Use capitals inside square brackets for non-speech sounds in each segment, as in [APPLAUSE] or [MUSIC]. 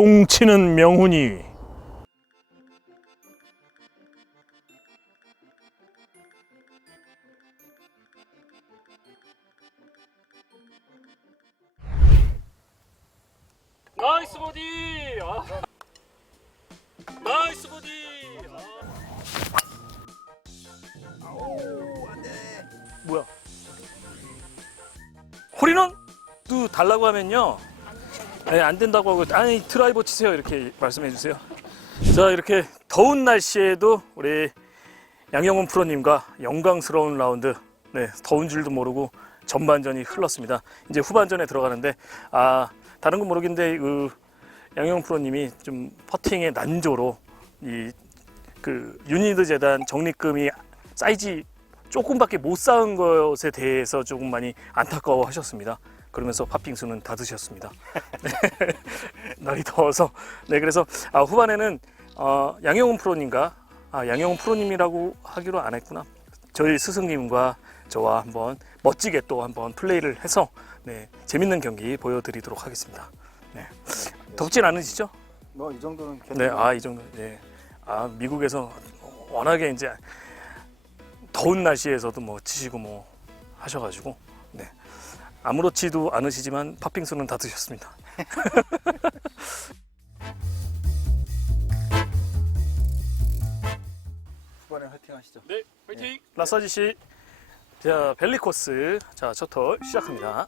공 치는 명훈이. 나이스 버디! 아. 나이스 버디! 뭐야? 홀인원? 또 달라고 하면요 네, 안 된다고 하고 아니 드라이버 치세요. 이렇게 말씀해 주세요. 자 이렇게 더운 날씨에도 우리 양영훈 프로님과 영광스러운 라운드 네 더운 줄도 모르고 전반전이 흘렀습니다. 이제 후반전에 들어가는데 아 다른 건 모르겠는데 그 양영훈 프로님이 좀 퍼팅의 난조로 이 그 유니드 재단 적립금이 사이즈 조금밖에 못 쌓은 것에 대해서 조금 많이 안타까워 하셨습니다. 그러면서 팥빙수는 다 드셨습니다. 네. [LAUGHS] 날이 더워서. 네, 그래서 아, 후반에는 어, 양영훈 프로님과 아, 양영훈 프로님이라고 하기로 안 했구나. 저희 스승님과 저와 한번 멋지게 또 한번 플레이를 해서 네, 재밌는 경기 보여드리도록 하겠습니다. 네. 덥진 않으시죠? 뭐 이 정도는 네, 괜찮아요. 아이 정도. 네. 아 미국에서 워낙에 이제 더운 날씨에서도 뭐 치시고 뭐 하셔가지고 네 아무렇지도 않으시지만 팥빙수는 다 드셨습니다. [LAUGHS] 후반에 화이팅 하시죠. 네, 화이팅. 라사지 씨, 자 벨리 코스, 자 첫홀 시작합니다.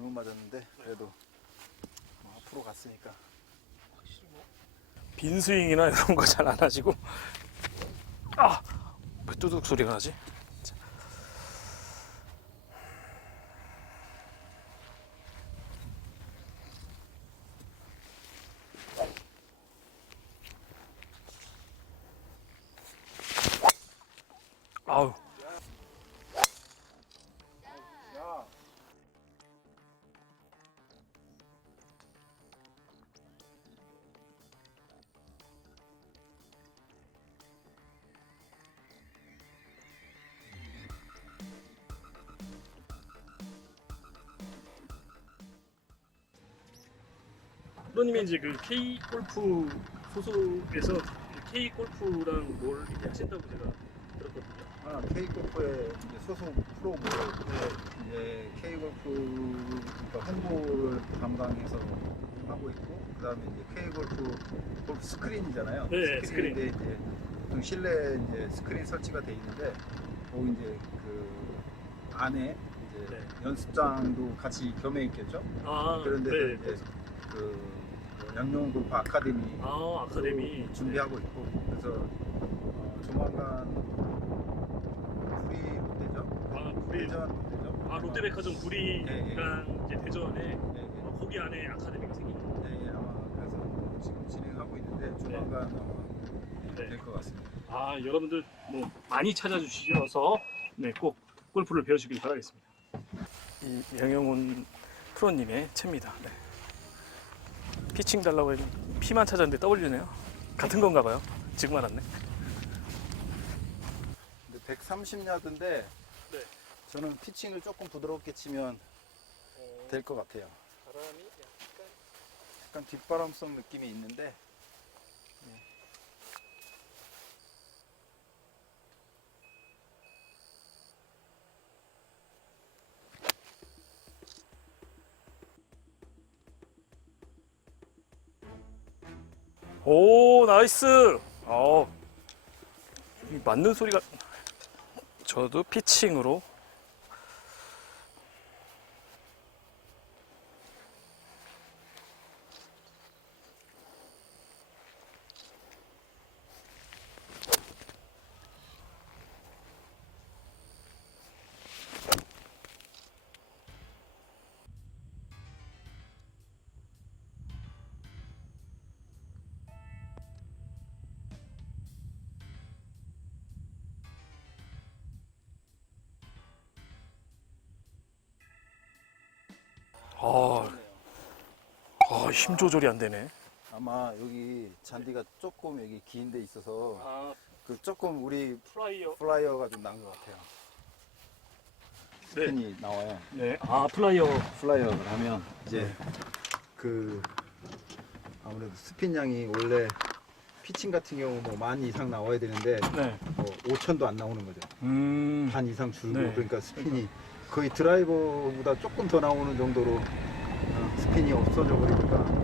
잘못 맞았는데 그래도 뭐 앞으로 갔으니까. 빈 스윙이나 이런 거 잘 안 하시고. 아, 왜 뚜둑 소리가 나지? 프로님이 이제 그 K 골프 소속에서 K 골프랑 뭘 이렇게 하신다고 제가 들었거든요. 아, K골프의 이제 소속 프로고 이제 K골프 그러니까 홍보를 담당해서 하고 있고 그다음에 이제 K골프 골프 스크린이잖아요. 네, 스크린인데 이제 보통 실내 이제 스크린 설치가 돼 있는데 거기 이제 그 안에 이제 네. 연습장도 같이 겸해 있겠죠. 아, 그런 데서 네. 이제 그 양용 골프 아카데미 아, 아카데미 준비하고 있고 그래서 어, 조만간 구리 롯데죠. 아, 구리 대전 롯데죠. 아, 롯데백화점 구리랑 이제 대전에 예, 어, 거기 안에 아카데미가 생깁니다. 예, 예, 예, 아마 그래서 지금 진행하고 있는데 조만간 아마 네. 될 것 같습니다. 아, 여러분들 뭐 많이 찾아주셔서 네, 꼭 골프를 배우시길 바라겠습니다. 이 양영훈 프로님의 채입니다. 네. 피칭 달라고 했는데 피만 찾았는데 W네요. 같은 건가 봐요. 지금 알았네. 근데 130야드인데 네. 저는 피칭을 조금 부드럽게 치면 될 것 같아요. 바람이 약간 뒷바람성 느낌이 있는데 오 나이스. 어이 맞는 소리가. 저도 피칭으로 힘 조절이 안 되네. 아마 여기 잔디가 조금 여기 긴 데 있어서 아, 그 조금 우리 플라이어. 플라이어가 좀난것 같아요. 네. 핀이 나와요. 네. 아, 플라이어. 플라이어를 하면 이제 그 아무래도 스핀 양이 원래 피칭 같은 경우 뭐만 이상 나와야 되는데 네. 뭐 5천도 안 나오는 거죠. 음. 반 이상 줄고 네. 그러니까 스핀이 거의 드라이버보다 조금 더 나오는 정도로 어, 스핀이 없어져 버리니까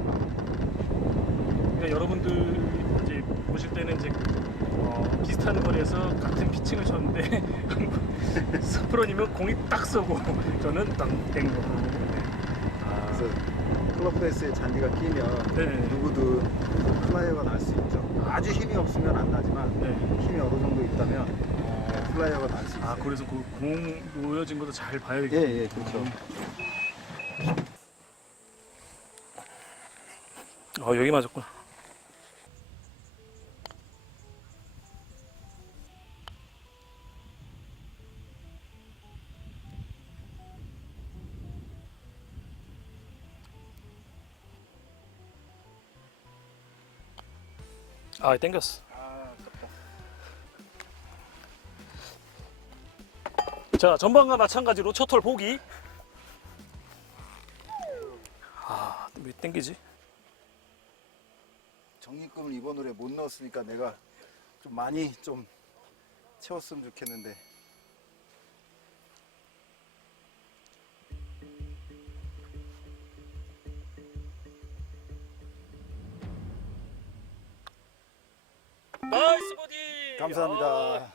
그러니까 여러분들 이제 보실 때는 이제 어, 비슷한 거리에서 같은 피칭을 쳤는데 [LAUGHS] 스프로님은 공이 딱 쏘고 저는 딱된 거고. 네. 아, 그래서 클럽 페이스에 잔디가 끼면 네네. 누구든 플라이어가 날 수 있죠. 아주 힘이 없으면 안 나지만 네. 힘이 어느 정도 있다면 네, 플라이어가 날 수 있어요. 아 그래서 그 공 놓여진 것도 잘 봐야 예, 되겠네요. 예, 그렇죠. 어 여기 맞았구나. 아 땡겼어. 자 전반과 마찬가지로 첫홀 보기. 아왜 땡기지? 적립금을 이번 홀에 못 넣었으니까 내가 좀 많이 좀 채웠으면 좋겠는데 나이스 버디. 감사합니다. 아,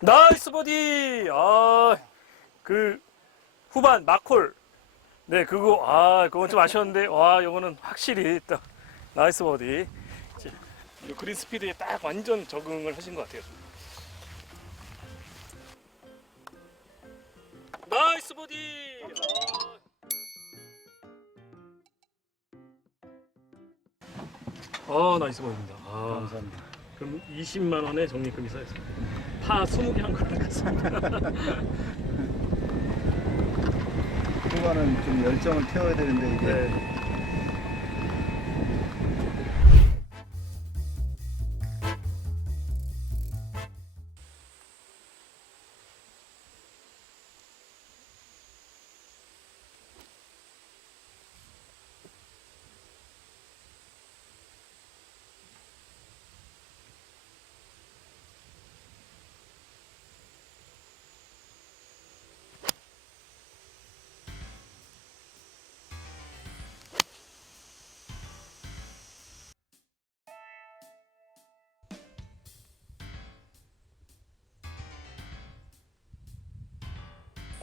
나이스 버디. 아, 그 후반 마콜. 네, 그거 아, 그건 좀 아쉬웠는데 와, 이거는 확실히 딱 나이스 버디. 이 그린 스피드에 딱 완전 적응을 하신 것 같아요. 나이스 버디. 아, 아 나이스 버디입니다. 아. 감사합니다. 그럼 20만 원의 적립금이 쌓였습니다. 파 20개 한 거랑 같습니다. [LAUGHS] 후반은 좀 열정을 태워야 되는데 이게 네.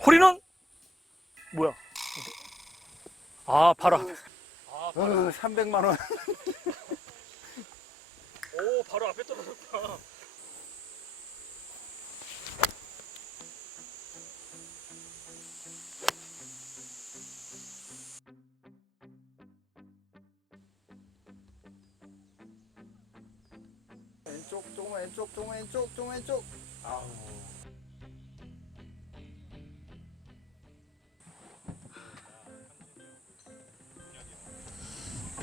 홀인원 뭐야? 아 봐라. 아, 어, 300만 원. 오 바로 앞에 떨어졌다. 왼쪽, 조금 왼쪽, 조금 왼쪽, 조금 왼쪽. 아우.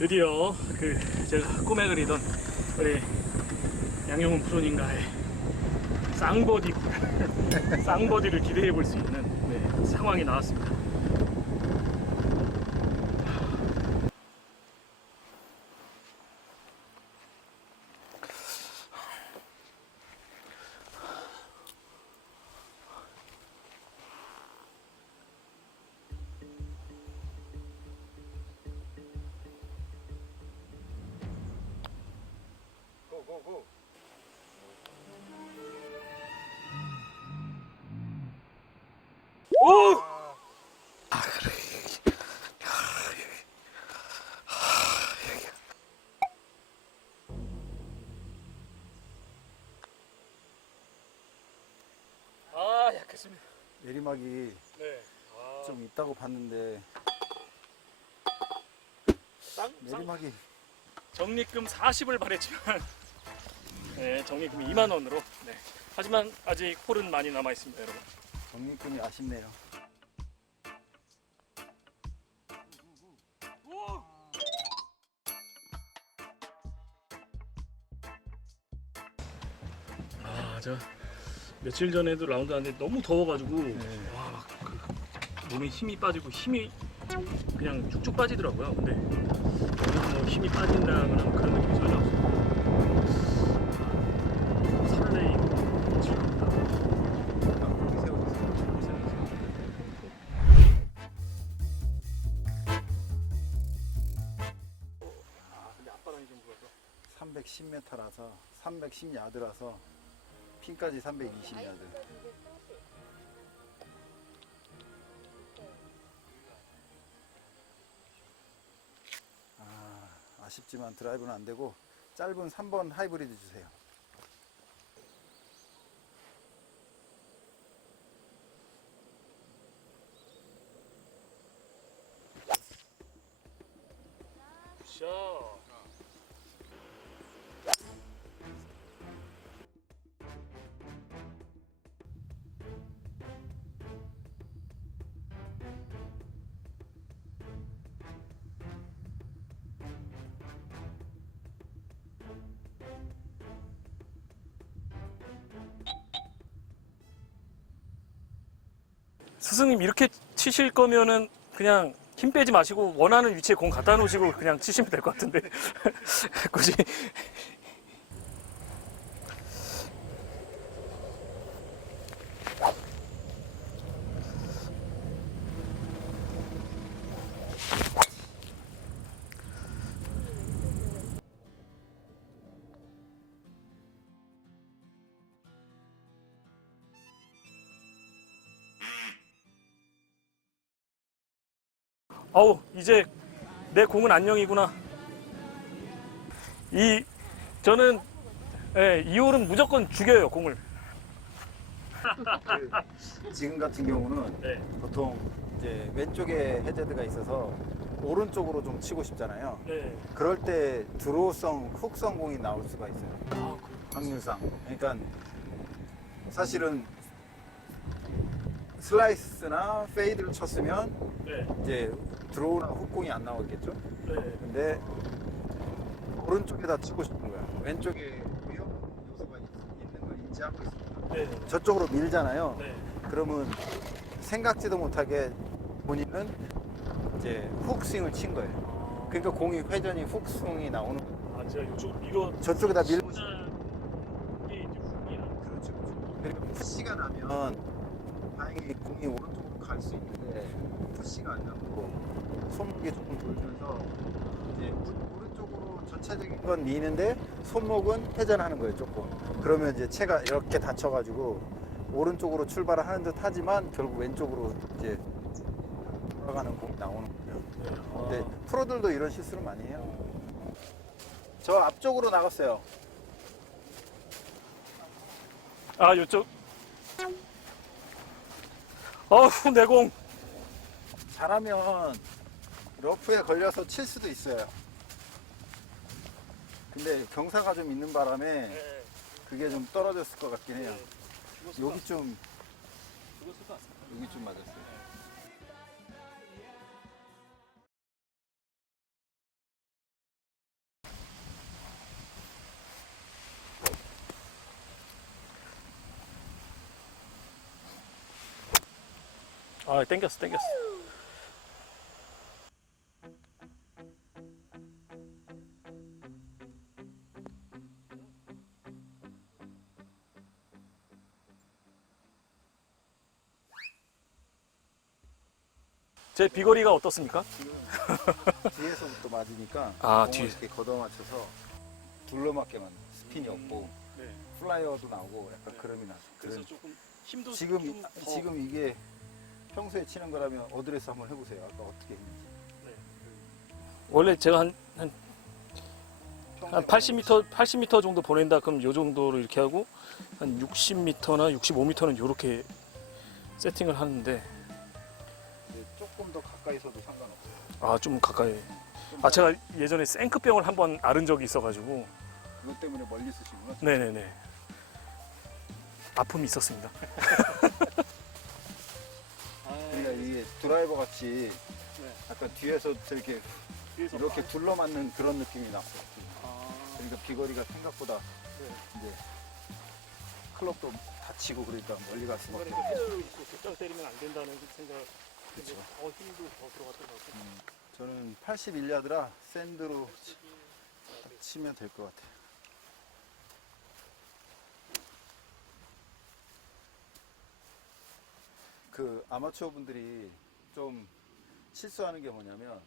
드디어 그 제가 꿈에 그리던 우리 양용훈 프로님과의 쌍버디 [LAUGHS] 쌍버디를 기대해 볼 수 있는 네, 상황이 나왔습니다. 아 약했습니다. 내리막이 네. 아, 좀 있다고 봤는데 쌍, 쌍, 내리막이 적립금 40을 바랬지만 [LAUGHS] 네, 적립금 2만 원으로. 네. 하지만 아직 홀은 많이 남아 있습니다, 여러분. 적립금이 아쉽네요. 며칠 전에도 라운드 하는데 너무 더워가지고 네. 와, 막 그 몸에 힘이 빠지고 힘이 그냥 쭉쭉 빠지더라고요. 근데 오늘 뭐 힘이 빠진다거나 그런 느낌이 전혀 없어요. 아, 설레이고 즐겁다. 앞으로 세워주세요. 아, 근데 앞바람이 좀 불어서 310m라서 310야드라서 핀까지 320야드. 아, 아쉽지만 드라이브는 안 되고 짧은 3번 하이브리드 주세요. 스승님 이렇게 치실 거면은 그냥 힘 빼지 마시고 원하는 위치에 공 갖다 놓으시고 그냥 치시면 될 것 같은데. [LAUGHS] 굳이 어우 이제 내 공은 안녕이구나 이 저는 예, 2홀은 무조건 죽여요 공을 그 지금 같은 경우는 네. 보통 이제 왼쪽에 해저드가 있어서 오른쪽으로 좀 치고 싶잖아요. 네. 그럴 때 드로우성, 훅성 공이 나올 수가 있어요. 아, 확률상. 그러니까 사실은 슬라이스나 페이드를 쳤으면 그, 네. 이제 드로우나 훅공이 안 나오겠죠. 네. 근데 오른쪽에다 치고 싶은 거야. 왼쪽에 위험 요소가 있- 있는 걸 인지하고 있습니다. 네. 저쪽으로 밀잖아요. 네. 그러면 생각지도 못하게 본인은 이제 훅 스윙을 친 거예요. 그러니까 공이 회전이 훅 스윙이 나오는 거예요. 아 제가 이쪽 밀어 저쪽에다 밀고 싶 이게 이제 훅이 나. 그렇죠. 그렇죠. 그리고 푸시가 나면 다행히 공이 오른쪽으로 갈 수 있는데 푸시가 안 나고 손목이 조금 돌면서 이제 오- 오른쪽으로 전체적인 건 미는데 손목은 회전하는 거예요 조금. 그러면 이제 채가 이렇게 다쳐가지고 오른쪽으로 출발을 하는 듯 하지만 결국 왼쪽으로 이제 돌아가는 공이 나오는 거예요. 근데 네. 프로들도 이런 실수를 많이 해요. 저 앞쪽으로 나갔어요. 아 이쪽 어후 내공 잘하면 러프에 걸려서 칠 수도 있어요. 근데 경사가 좀 있는 바람에 네. 그게 좀 떨어졌을 것 같긴 해요. 죽었을 것 여기 좀 같- 죽었을 것 같습니다. 여기 좀 맞았어요. 아 땡겼어 땡겼어 제 비거리가 어떻습니까? 뒤에서부터 맞으니까 아, 뒤에. 이렇게 걷어 맞춰서 둘러맞게만 스핀이 없고 네. 플라이어도 나오고 약간 그럼이 나서 그래서 그런 조금 힘도 지금 좀 더- 지금 이게 평소에 치는 거라면 어드레스 한번 해보세요. 아까 어떻게 했는지. 원래 제가 한, 한, 한 80m 80m 정도 보낸다 그럼 요 정도로 이렇게 하고 한 60m나 65m는 이렇게 세팅을 하는데 이제 조금 더 가까이서도 상관없어요. 아 좀 가까이 좀아 제가 예전에 생크병을 한번 앓은 적이 있어가지고 그것 때문에 멀리 쓰시구나. 네네네 아픔이 있었습니다 [LAUGHS] 그러니까 이게 드라이버 같이 네. 약간 뒤에서 이렇게 이렇게 둘러맞는 그런 느낌이 났어요. 아, 그러니까 비거리가 생각보다 네. 이제 클럽도 다 다치고 그러니까 멀리 갈 수밖에 중간에 없어요. 그 해저로 곧장 때리면 안 된다는 생각. 그렇죠. 더 힘도 더 들어갔던 것 같아요. 음, 저는 81야드라 샌드로 치- 치면 될 것 같아요. 그 아마추어 분들이 좀 실수하는 게 뭐냐면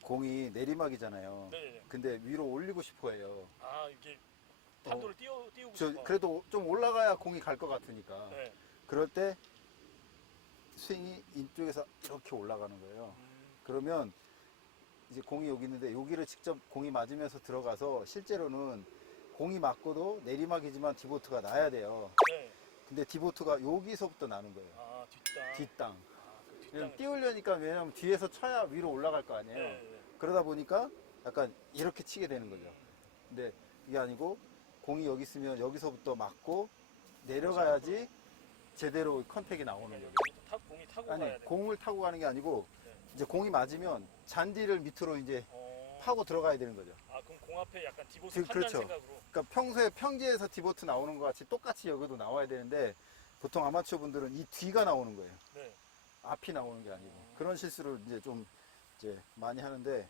공이 내리막이잖아요. 네네네. 근데 위로 올리고 싶어 해요. 아 이게 탄도를 띄워 띄우고 어. 저 싶어. 그래도 좀 올라가야 공이 갈 것 같으니까. 네. 그럴 때 스윙이 이쪽에서 이렇게 올라가는 거예요. 음, 그러면 이제 공이 여기 있는데 여기를 직접 공이 맞으면서 들어가서 실제로는 공이 맞고도 내리막이지만 디보트가 나야 돼요. 네. 근데 디보트가 여기서부터 나는 거예요. 아 뒷땅. 뒷땅. 아, 그 뒷땅. 띄우려니까 왜냐면 뒤에서 쳐야 위로 올라갈 거 아니에요. 네, 네. 그러다 보니까 약간 이렇게 치게 되는 거죠. 근데 그게 아니고 공이 여기 있으면 여기서부터 맞고 내려가야지 제대로 컨택이 나오는 네, 거예요. 타, 공이 타고 가야 아니 돼. 공을 타고 가는 게 아니고 네. 이제 공이 맞으면 잔디를 밑으로 이제 어... 파고 들어가야 되는 거죠. 아 그럼 공 앞에 약간 디보스 그- 그렇죠. 생각으로. 그러니까 평소에 평지에서 디보트 나오는 것 같이 똑같이 여기도 나와야 되는데 보통 아마추어 분들은 이 뒤가 나오는 거예요. 네. 앞이 나오는 게 아니고 그런 실수를 이제 좀 이제 많이 하는데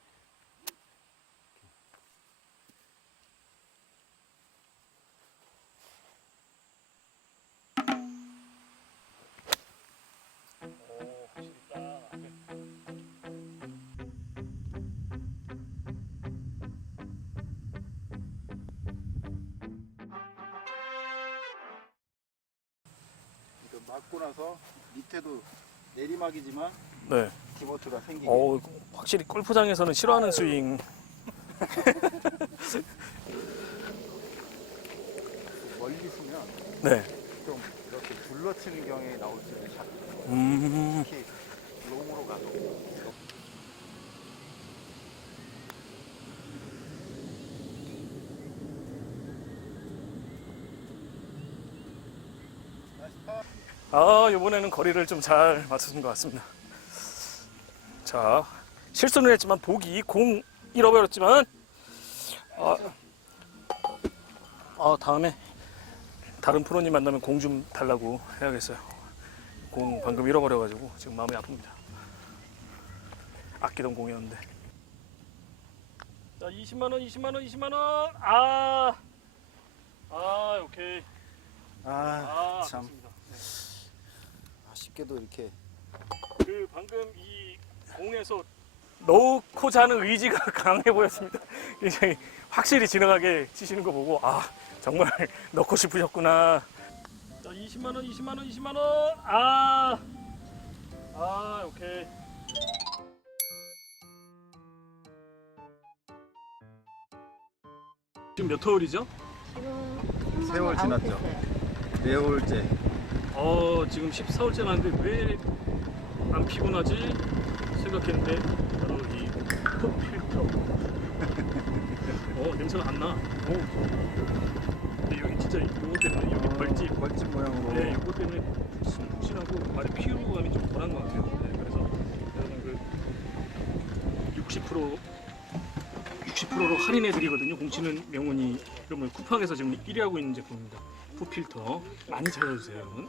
맞고 나서 밑에도 내리막이지만 네. 디보트가 생기게 어 확실히 골프장에서는 싫어하는 스윙. [LAUGHS] 멀리 쓰면 네. 좀 이렇게 둘러치는 경향이 나올 수 있는 샷 음. 특히 롱으로 가도 나이스 파. 아 이번에는 거리를 좀 잘 맞춰준 것 같습니다. 자 실수는 했지만 보기 공 잃어버렸지만 아, 아 다음에 다른 프로님 만나면 공 좀 달라고 해야겠어요. 공 방금 잃어버려가지고 지금 마음이 아픕니다. 아끼던 공이었는데. 자 20만 원, 20만 원, 20만 원. 아, 아 오케이. 아, 아, 참 좋습니다. 아쉽게도 이렇게 그 방금 이 공에서 넣고 자는 의지가 [LAUGHS] 강해 보였습니다. 굉장히 확실히 지나가게 치시는 거 보고 아 정말 [LAUGHS] 넣고 싶으셨구나. 자 20만 원, 20만 원, 20만 원. 아, 아 오케이. 지금 몇 호울이죠? 지금 세월 지났죠? 네 홀째 어 지금 14월째 나는데 왜 안 피곤하지 생각했는데 바로 이 톱필터 어 냄새가 안 나. 어. 근데 여기 진짜 이거 때문에 여기 벌집 벌집 모양으로 네 이거 때문에 푹신푹신하고 말에 피로감이 좀 덜한 것 같아요. 네, 그래서 여러분 그60% 60%로 할인해 드리거든요. 공치는 명운이 이러면 쿠팡에서 지금 1위 하고 있는 제품입니다. 푸필터 많이 찾아주세요, 여러분.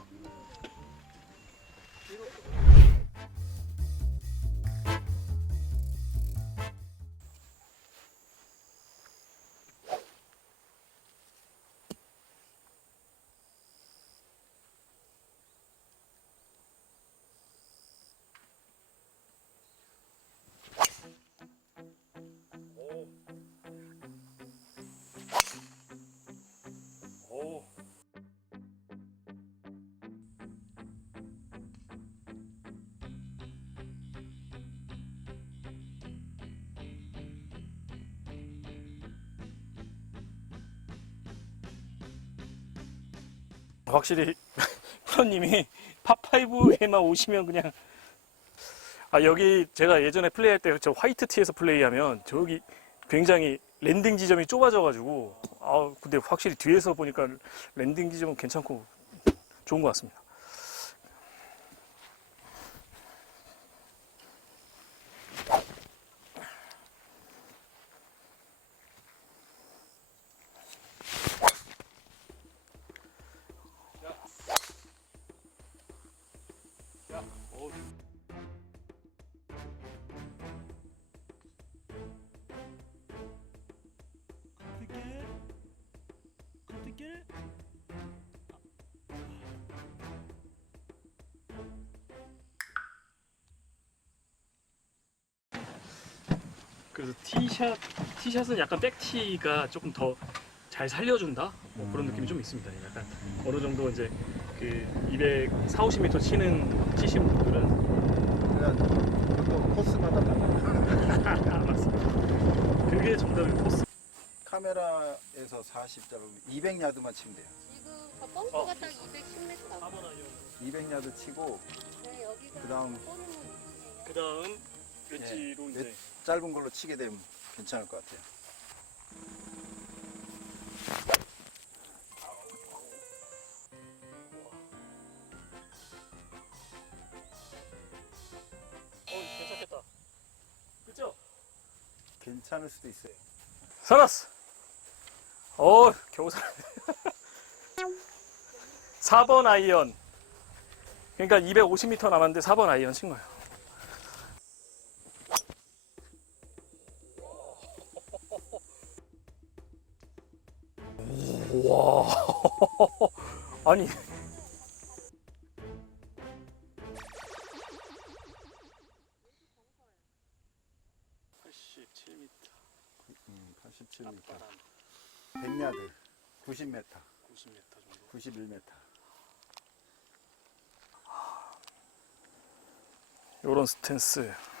확실히 [LAUGHS] 프로님이 팝5에만 오시면 그냥 아 여기 제가 예전에 플레이할 때 저 화이트 티에서 플레이하면 저기 굉장히 랜딩 지점이 좁아져 가지고 아 근데 확실히 뒤에서 보니까 랜딩 지점은 괜찮고 좋은 것 같습니다. 그래서 티샷 티샷은 약간 백티가 조금 더 잘 살려준다 뭐 그런 느낌이 좀 있습니다. 약간 어느 정도 이제 그 200, 4, 50m 치는 치신 분들은 그러니까 그것도 코스마다 달라요. 맞습니다. 그게 정답의 코스. 카메라에서 40자로 200야드만 치면 돼요. 지금 저 어. 딱 210m. 200야드 치고 네, 여기가 그다음 쏘는 그 다음 웨지로 예, 이제 짧은 걸로 치게 되면 괜찮을 것 같아요. 어 괜찮겠다. 그죠? 괜찮을 수도 있어요. 살았어. 어 겨우 살. 4번 아이언. 그러니까 250m 남았는데 4번 아이언 친 거예요. 아니. 음, 87m. 100야드. 90m. 90m 정도. 91m. 요런 스탠스.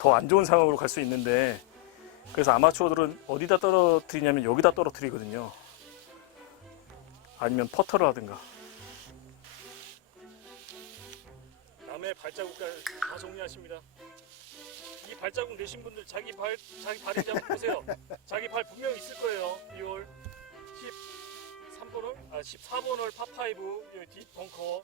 더 안 좋은 상황으로 갈 수 있는데 그래서 아마추어들은 어디다 떨어뜨리냐면 여기다 떨어뜨리거든요. 아니면 퍼터를 하든가. 남의 발자국까지 다 정리하십니다. 이 발자국 내신 분들 자기 발 자기 발인지 한번 보세요. [LAUGHS] 자기 발 분명 있을 거예요. 2월 13번 홀, 아 14번 홀 파5 여기 뒷 벙커.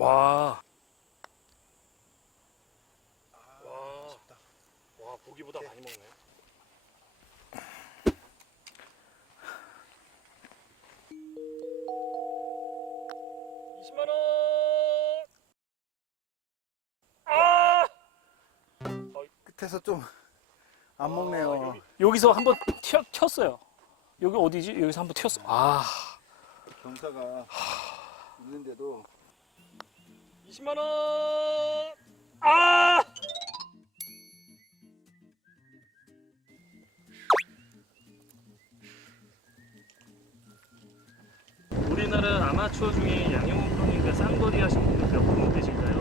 와. 와. 와, 보기보다 많이 먹네. 이십만 원. 아! 끝에서 좀 안 먹네요. 아, 여기, 여기서 한번 튀어, 튀었어요. 여기 어디지? 여기서 한번 튀었어. 아. 경사가 있는데도 20만 원. 아! 우리나라 아마추어 중에 양영훈 프로님과 쌍거리 하신 분들 몇분 계실까요?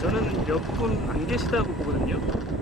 저는 몇 분 안 계시다고 보거든요.